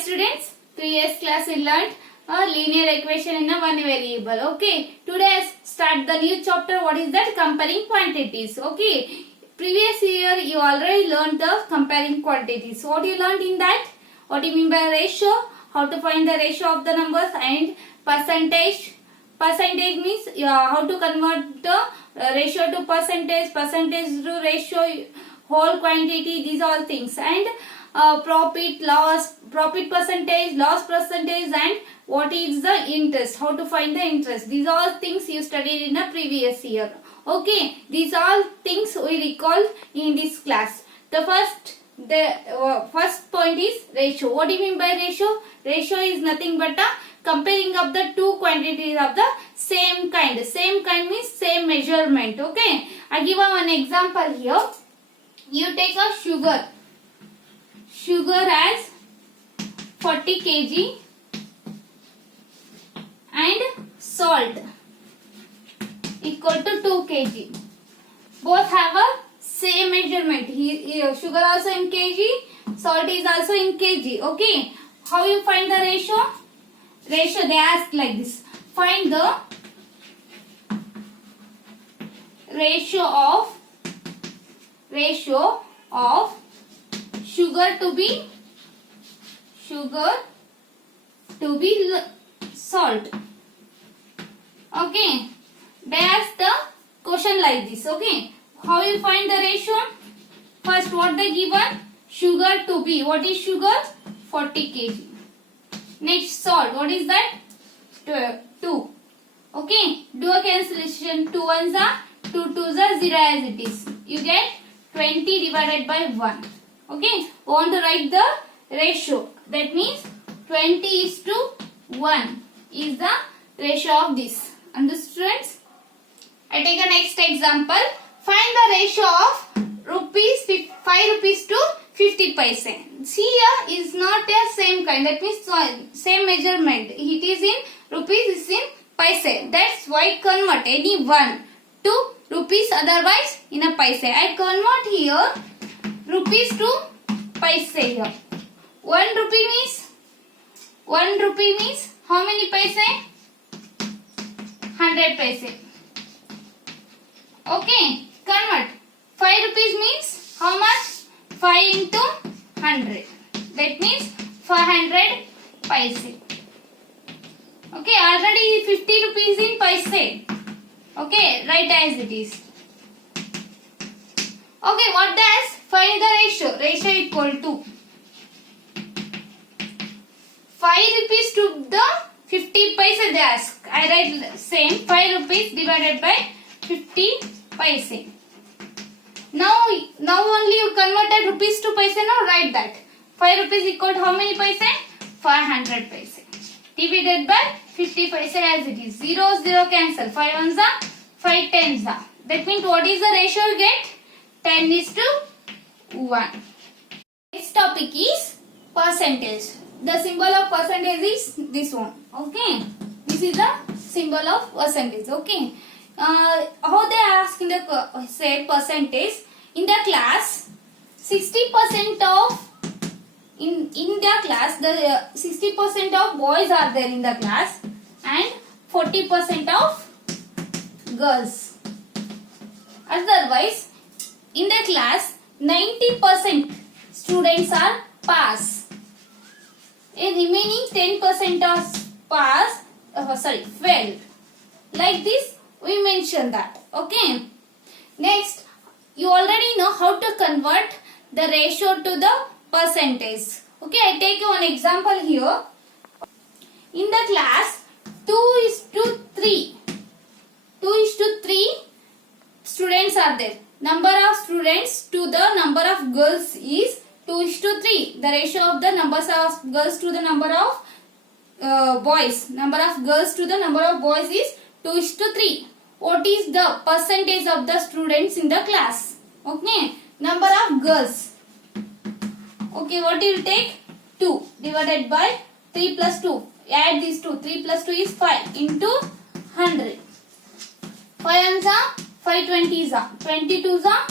Hi students, previous class we learnt a linear equation in a one variable. Okay, today I start the new chapter. What is that? Comparing quantities. Okay, previous year you already learned the comparing quantities. What you learned in that? What do you mean by ratio? How to find the ratio of the numbers, and percentage. Percentage means how to convert the ratio to percentage, percentage to ratio, whole quantity, these all things, and profit, loss, profit percentage, loss percentage, and what is the interest, how to find the interest. These all things you studied in the previous year. Okay, these all things we recall in this class. The first point is ratio. What do you mean by ratio? Ratio is nothing but a comparing of the two quantities of the same kind. Same kind means same measurement. Okay, I give one example here. You take a sugar. Sugar as 40 kg and salt equal to 2 kg. Both have a same measurement. Here sugar also in kg, salt is also in kg. Okay, how you find the ratio? Ratio they ask like this. Find the ratio of sugar to be salt. Okay, they ask the question like this. Okay, how you find the ratio? First, what they given? Sugar to be, what is sugar? 40 kg. Next, salt, what is that? 2. Okay, do a cancellation. 2 ones are 2 2s are 0 as it is. You get 20 divided by 1. Okay, we want to write the ratio. That means 20 is to 1 is the ratio of this. Understood, students? I take a next example. Find the ratio of 5 rupees to 50 paise. See here is not a same kind. That means same measurement. It is in rupees, is in paise. That's why convert any one to rupees, otherwise in a paise. I convert here rupees to paise here. 1 rupee means how many paise? 100 paise. Okay, convert. 5 rupees means how much? 5 into 100. That means 500 paise. Okay, already 50 rupees in paise. Okay, write as it is. Okay, what does? Find the ratio. Ratio equal to 5 rupees to the 50 paise they ask. I write same 5 rupees divided by 50 paise. Now only you converted rupees to paise. Now write that. 5 rupees equal to how many paise? 500 paise. Divided by 50 paise as it is. 0 cancel. 5 ones are 5 tens are. That means what is the ratio you get? 10 is to 1. Next topic is percentage. The symbol of percentage is this one. Okay. This is the symbol of percentage. Okay. How they ask in the say percentage in the class, 60% of in the class, the 60% of boys are there in the class and 40% of girls. Otherwise, in the class 90% students are pass. A remaining 10% are pass. Fail. Like this we mention that. Okay. Next, you already know how to convert the ratio to the percentage. Okay, I take one example here. In the class 2:3. 2:3 students are there. Number of students to the number of girls is 2:3. The ratio of the numbers of girls to the number of boys. Number of girls to the number of boys is 2:3. What is the percentage of the students in the class? Okay, number of girls. Okay, what you will take? 2 divided by 3 plus 2. Add these 2. 3 plus 2 is 5 into 100. 5 ones are 5 20s are 22s are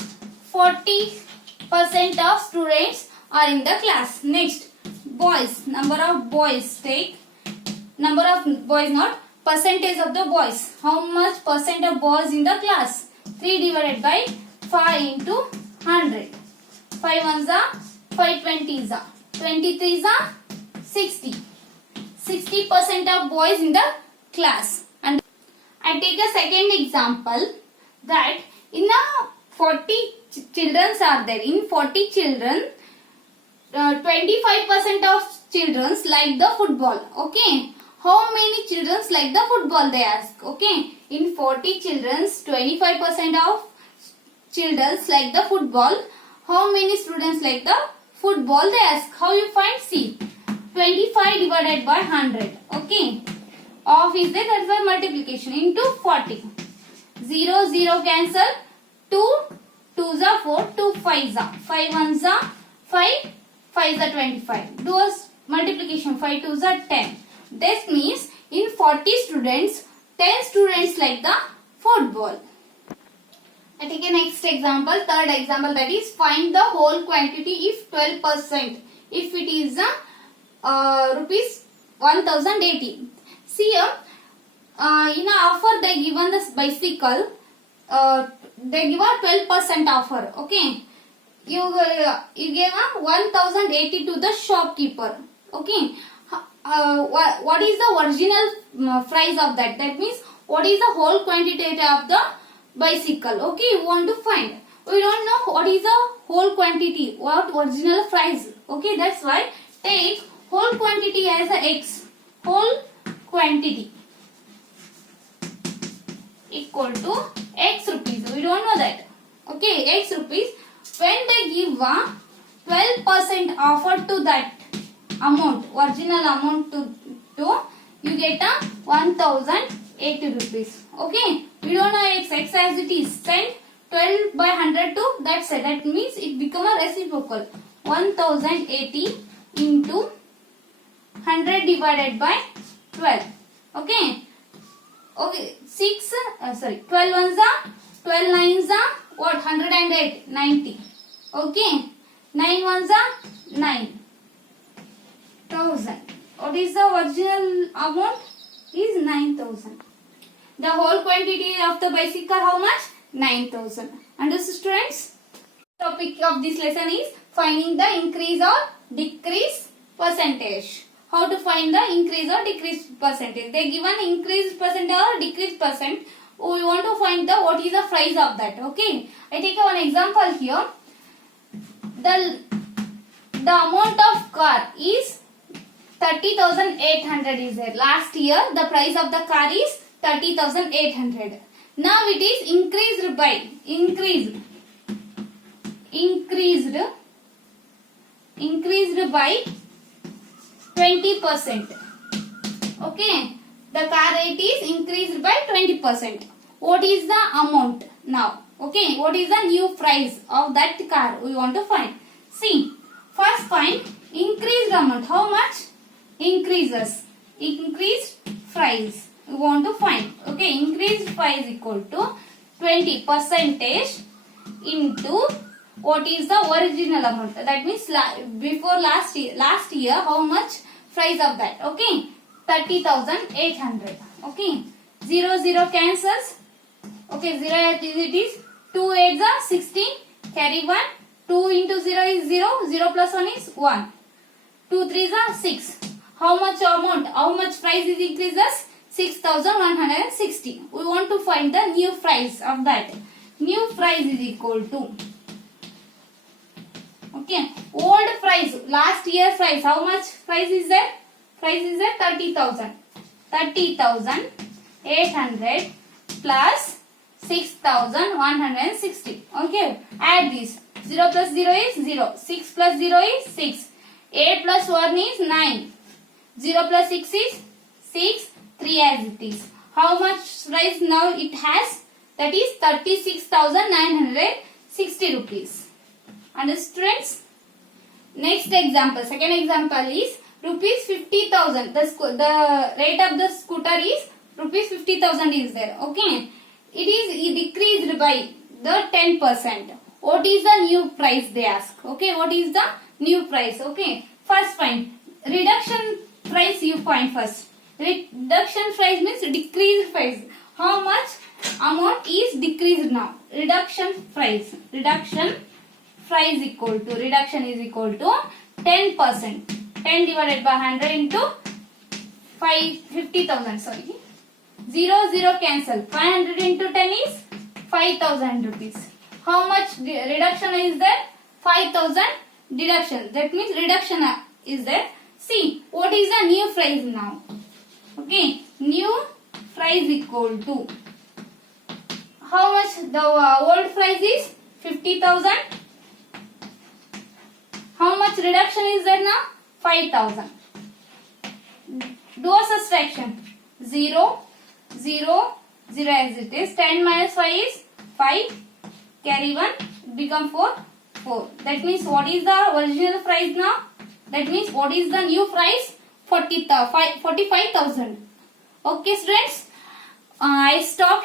40% of students are in the class. Next, boys, number of boys, take number of boys, not percentage of the boys. How much percent of boys in the class? 3 divided by 5 into 100. 5 ones are 5 20s are 23s are 60. 60% of boys in the class. And I take a second example that in a 40 children are there. In 40 children, 25% of children like the football. Okay. How many children like the football, they ask. Okay. In 40 children, 25% of children like the football. How many students like the football, they ask. How you find? C. 25 divided by 100. Okay. Of is there, that's why multiplication into 40. 0, 0 cancel. 2, 2s are 4, 2 5s are. 5 1s are 5, 5s are 25. Do a multiplication, 5 2s are 10. This means in 40 students, 10 students like the football. I take a next example, third example, that is find the whole quantity if 12%. If it is rupees 1080. See here, in a offer they given this bicycle, they give a 12% offer. Okay, you gave a 1080 to the shopkeeper. Okay, what is the original price of that? That means what is the whole quantity of the bicycle? Okay, you want to find. We don't know what is the whole quantity, what original price. Okay, that's why take whole quantity as a x. Whole quantity equal to x rupees. We don't know that. Okay, x rupees. When they give a 12% offer to that amount, original amount to you get a 1080 rupees. Okay, we don't know x as it is. Send 12 by 100 to that side. That means it become a reciprocal. 1080 into 100 divided by 12. Okay. Okay, 12 ones are 12 nines are what? 108, 90. Okay, 9 ones are 9. 1000. What is the original amount? Is 9000. The whole quantity of the bicycle, how much? 9000. Understood, students? Topic of this lesson is finding the increase or decrease percentage. How to find the increase or decrease percentage? They given increase percent or decrease percent. We want to find the what is the price of that. Okay, I take one example here. The amount of car is 30,800 is there. Last year the price of the car is 30,800. Now it is increased by by 20%. Okay, the car rate is increased by 20%. What is the amount now? Okay, what is the new price of that car? We want to find. See, first find increased amount. How much? Increases. Increased price. We want to find. Okay, increased price equal to 20% into what is the original amount. That means before last year how much price of that? Okay, 30,800. Okay, 0 0 cancels. Okay, 0 as it is. 2 8s are 16. Carry 1. 2 into 0 is 0. 0 plus 1 is 1. 2 3s are 6. How much amount? How much price is increases? 6,160. We want to find the new price of that. New price is equal to. Okay, old price, last year price, how much price is there? Price is there 30,000. 30,800 plus 6,160. Okay, add this. 0 plus 0 is 0. 6 plus 0 is 6. 8 plus 1 is 9. 0 plus 6 is 6. 3 as it is. How much price now it has? That is 36,960 rupees. Understood, students? Next example, second example is rupees 50,000. The rate of the scooter is rupees 50,000 is there. Okay, it is decreased by the 10%. What is the new price, they ask? Okay, what is the new price? Okay, first find reduction price you find first. Reduction price means decreased price. How much amount is decreased now? Reduction price. Reduction price equal to, reduction is equal to 10%. 10 divided by 100 into 50,000. Sorry. 0 cancel. 500 into 10 is 5,000 rupees. How much reduction is there? 5,000 deduction. That means reduction is there. See, what is the new price now? Okay, new price equal to, how much the old price is? 50,000. How much reduction is there now? 5,000. Do a subtraction. 0, 0, 0 as it is. 10 minus 5 is 5. Carry 1, become 4, 4. That means what is the original price now? That means what is the new price? 45,000. Okay students, I stop